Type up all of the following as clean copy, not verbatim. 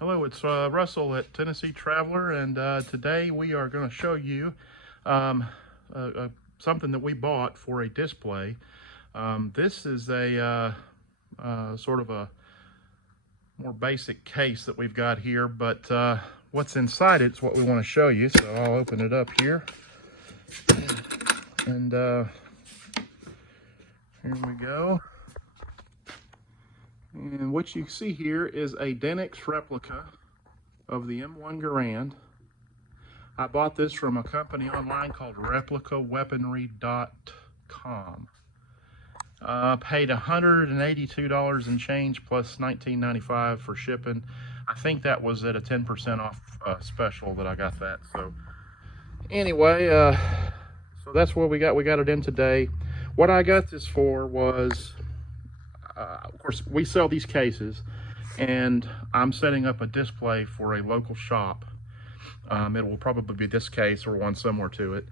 Hello, it's Russell at Tennessee Traveler, and today we are going to show you um, something that we bought for a display. This is a sort of a more basic case that we've got here, but what's inside it's what we want to show you. So I'll open it up here, and here we go. And what you see here is a Denix replica of the M1 Garand. I bought this from a company online called replicaweaponry.com. Paid $182 and change plus $19.95 for shipping. I think that was at a 10% off special that I got that. So anyway, so that's what we got. We got it in today. What I got this for was, of course, we sell these cases, and I'm setting up a display for a local shop. It will probably be this case or one similar to it.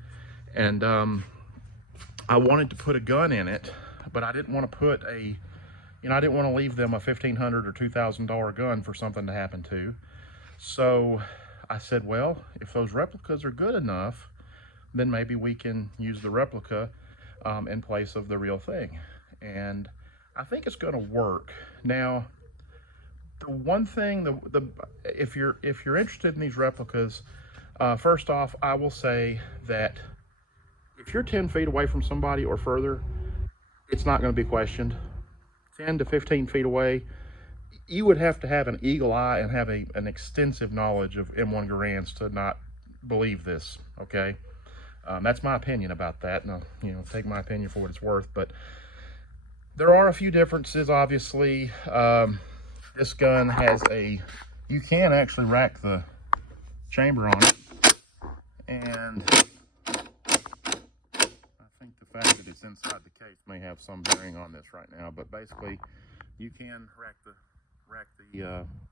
And I wanted to put a gun in it, but I didn't want to put I didn't want to leave them a $1,500 or $2,000 gun for something to happen to. So I said, well, if those replicas are good enough, then maybe we can use the replica in place of the real thing. And I think it's going to work. Now, the one thing, if you're interested in these replicas, first off, I will say that if you're 10 feet away from somebody or further, it's not going to be questioned. 10 to 15 feet away, you would have to have an eagle eye and have an extensive knowledge of M1 Garands to not believe this. Okay, that's my opinion about that. Now, take my opinion for what it's worth, but there are a few differences, obviously. This gun has you can actually rack the chamber on it. And I think the fact that it's inside the case may have some bearing on this right now. But basically, you can rack the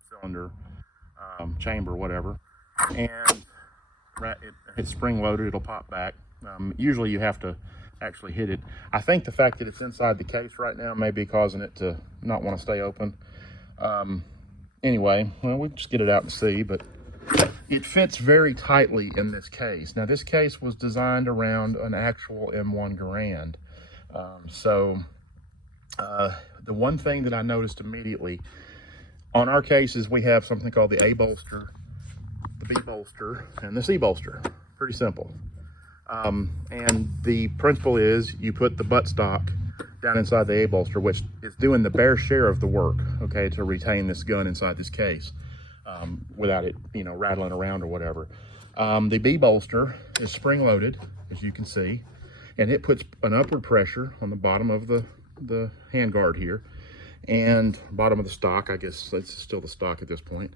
cylinder, chamber, whatever. And it's spring loaded, it'll pop back. Usually you have to actually hit it. I think the fact that it's inside the case right now may be causing it to not want to stay open. Anyway, well, we'll just get it out and see, but it fits very tightly in this case. Now, this case was designed around an actual M1 Garand. The one thing that I noticed immediately, on our cases, we have something called the A bolster, the B bolster, and the C bolster. Pretty simple. And the principle is you put the buttstock down inside the A bolster, which is doing the bare share of the work, okay, to retain this gun inside this case without it, rattling around or whatever. The B bolster is spring loaded, as you can see, and it puts an upward pressure on the bottom of the handguard here and bottom of the stock. I guess it's still the stock at this point.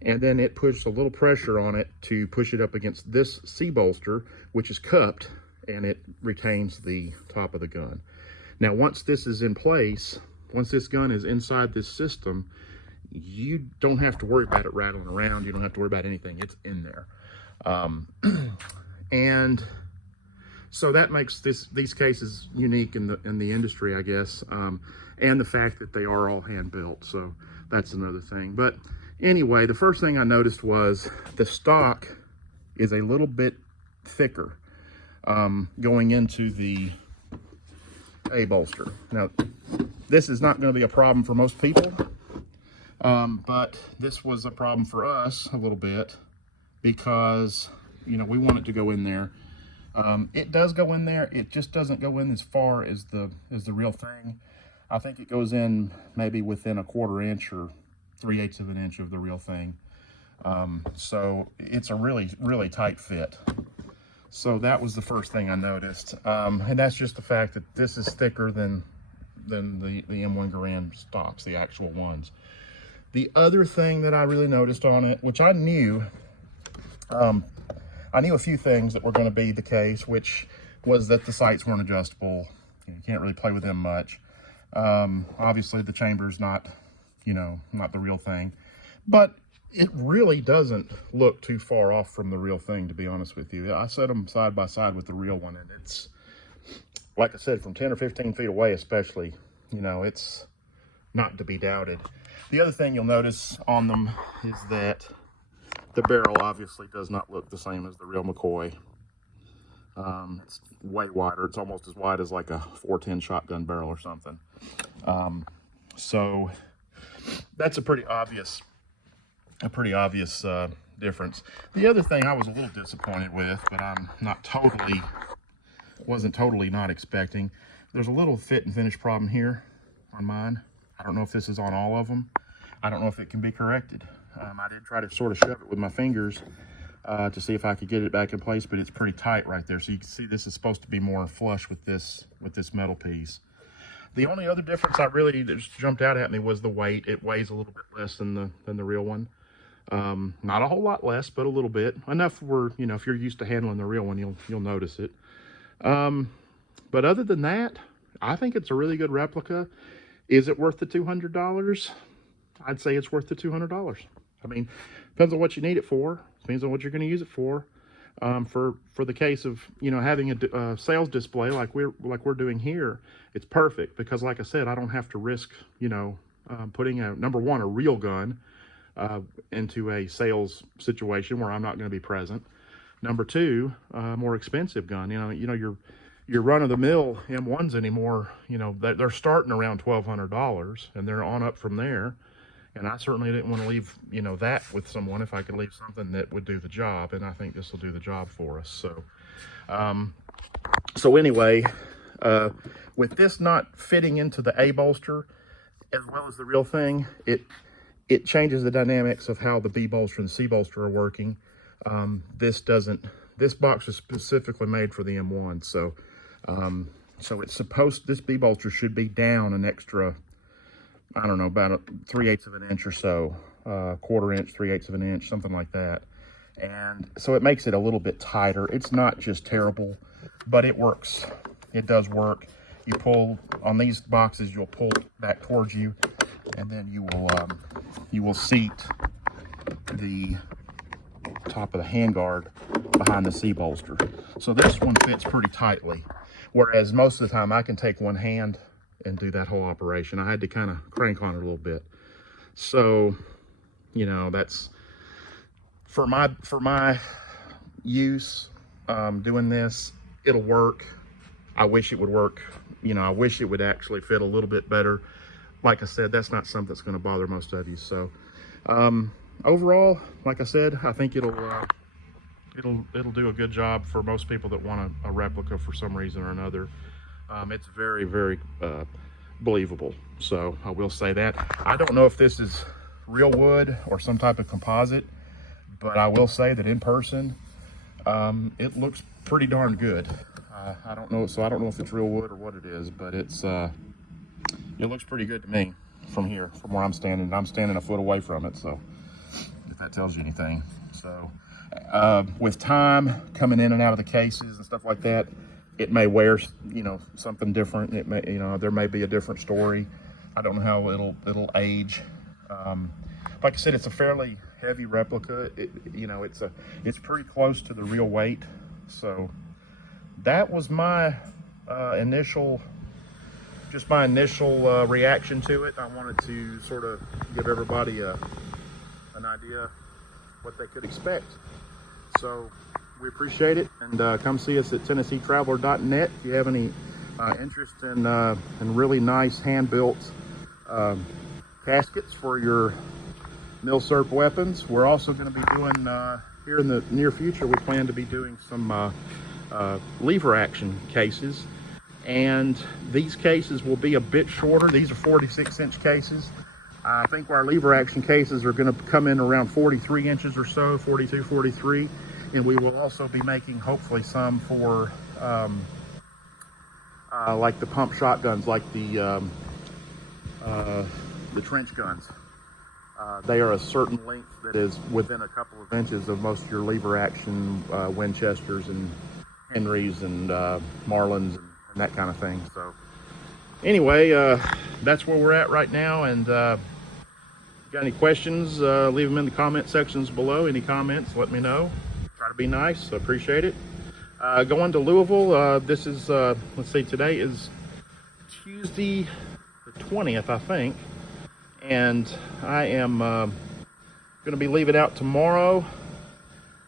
And then it puts a little pressure on it to push it up against this C bolster, which is cupped, and it retains the top of the gun. Now, once this is in place, once this gun is inside this system, you don't have to worry about it rattling around. You don't have to worry about anything. It's in there. And so that makes these cases unique in the industry, I guess, and the fact that they are all hand built. So that's another thing. But anyway, the first thing I noticed was the stock is a little bit thicker going into the A bolster. Now, this is not going to be a problem for most people, but this was a problem for us a little bit because, we want it to go in there. It does go in there. It just doesn't go in as far as the real thing. I think it goes in maybe within a 1/4 inch or 3/8 of an inch of the real thing. So it's a really, really tight fit. So that was the first thing I noticed. And that's just the fact that this is thicker than the M1 Garand stocks, the actual ones. The other thing that I really noticed on it, which I knew a few things that were going to be the case, which was that the sights weren't adjustable. You can't really play with them much. Obviously the chamber's not the real thing, but it really doesn't look too far off from the real thing, to be honest with you. I set them side by side with the real one, and it's, like I said, from 10 or 15 feet away especially, it's not to be doubted. The other thing you'll notice on them is that the barrel obviously does not look the same as the real McCoy. It's way wider. It's almost as wide as like a 410 shotgun barrel or something. So that's a pretty obvious difference. The other thing I was a little disappointed with, but wasn't totally not expecting. There's a little fit and finish problem here on mine. I don't know if this is on all of them. I don't know if it can be corrected. I did try to sort of shove it with my fingers to see if I could get it back in place, but it's pretty tight right there. So you can see this is supposed to be more flush with this metal piece. The only other difference that just jumped out at me was the weight. It weighs a little bit less than the real one. Not a whole lot less, but a little bit. Enough where, you know, if you're used to handling the real one, you'll notice it. But other than that, I think it's a really good replica. Is it worth the $200? I'd say it's worth the $200. I mean, depends on what you need it for. Depends on what you're going to use it for. For the case of, you know, having a sales display like we're doing here, it's perfect because, like I said, I don't have to risk, you know, putting number one, a real gun into a sales situation where I'm not going to be present. Number two, more expensive gun. You know your run-of-the-mill M1s anymore, you know, they're starting around $1,200 and they're on up from there. And I certainly didn't want to leave, you know, that with someone if I could leave something that would do the job. And I think this will do the job for us. So anyway, with this not fitting into the A bolster as well as the real thing, it changes the dynamics of how the B bolster and the C bolster are working. This box was specifically made for the M1. So this B bolster should be down an extra, I don't know, about 3/8 of an inch or so, 1/4 inch, 3/8 of an inch, something like that. And so it makes it a little bit tighter. It's not just terrible, but it works. It does work. You pull on these boxes, you'll pull back towards you, and then you will seat the top of the handguard behind the C bolster. So this one fits pretty tightly, whereas most of the time I can take one hand and do that whole operation. I had to kind of crank on it a little bit. So, you know, that's for my use, doing this, it'll work. I wish it would work. You know, I wish it would actually fit a little bit better. Like I said, that's not something that's going to bother most of you. So, overall, like I said, I think it'll do a good job for most people that want a replica for some reason or another. It's very, very believable. So I will say that. I don't know if this is real wood or some type of composite, but I will say that in person, it looks pretty darn good. I don't know if it's real wood or what it is, but it looks pretty good to me from here, from where I'm standing. I'm standing a foot away from it, so if that tells you anything. So with time coming in and out of the cases and stuff like that, it may wear, you know, something different. It may, you know, there may be a different story. I don't know how it'll age. Like I said, it's a fairly heavy replica. You know, it's pretty close to the real weight. So that was my initial reaction to it. I wanted to sort of give everybody an idea what they could expect. So we appreciate it, and come see us at TennesseeTraveler.net if you have any interest in really nice hand-built caskets for your milsurp weapons. We're also going to be doing here in the near future. We plan to be doing some lever action cases, and these cases will be a bit shorter. These are 46-inch cases. I think our lever action cases are going to come in around 43 inches or so, 42, 43. And we will also be making, hopefully, some for like the pump shotguns, like the trench guns. They are a certain length that is within a couple of inches of most of your lever action Winchesters and Henrys and Marlins and that kind of thing. So anyway, that's where we're at right now. And if you got any questions, leave them in the comment sections below. Any comments, let me know. Try to be nice. I appreciate it. Going to Louisville. This is, let's see, today is Tuesday the 20th, I think. and I am going to be leaving out tomorrow.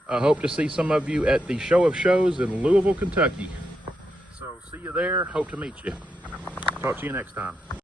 I hope to see some of you at the Show of Shows in Louisville, Kentucky. So see you there. Hope to meet you. Talk to you next time.